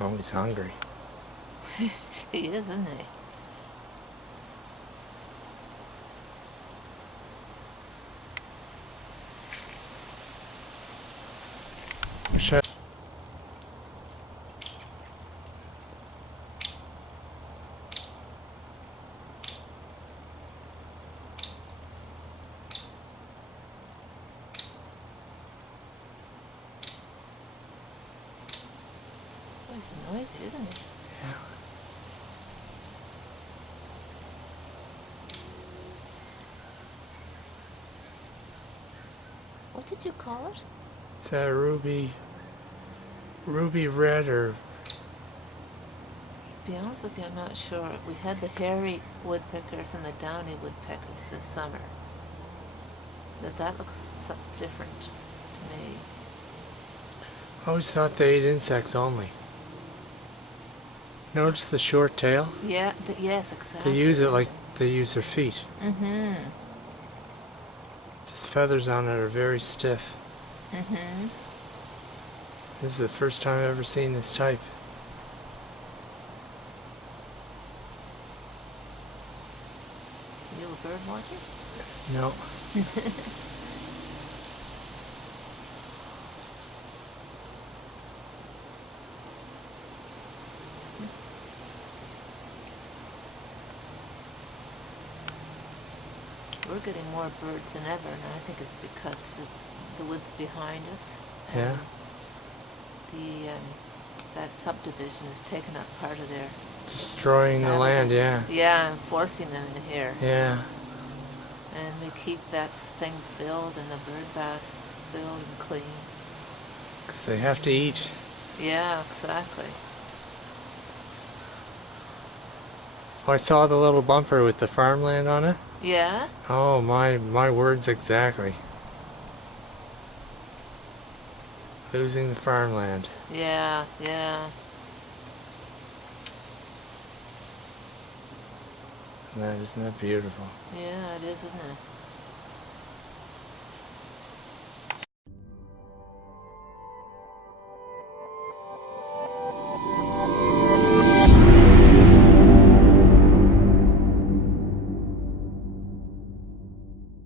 Oh, he's hungry. He is, isn't he? Wish I Oh, he's noisy, isn't he? Yeah. What did you call it? It's a ruby red or... To be honest with you, I'm not sure. We had the hairy woodpeckers and the downy woodpeckers this summer. That looks something different to me. I always thought they ate insects only. Notice the short tail? Yeah, yes, exactly. They use it like they use their feet. Mm-hmm. These feathers on it are very stiff. Mm-hmm. This is the first time I've ever seen this type. You a bird watcher? No. We're getting more birds than ever, and I think it's because the woods behind us. Yeah. That subdivision has taken up part of their Destroying the land, yeah. Yeah, and forcing them in here. Yeah. And we keep that thing filled and the bird baths filled and clean. Because they have to eat. Yeah, exactly. Oh, I saw the little bumper with the farmland on it. Yeah? Oh, my words exactly. Losing the farmland. Yeah, yeah. Isn't that beautiful? Yeah, it is, isn't it?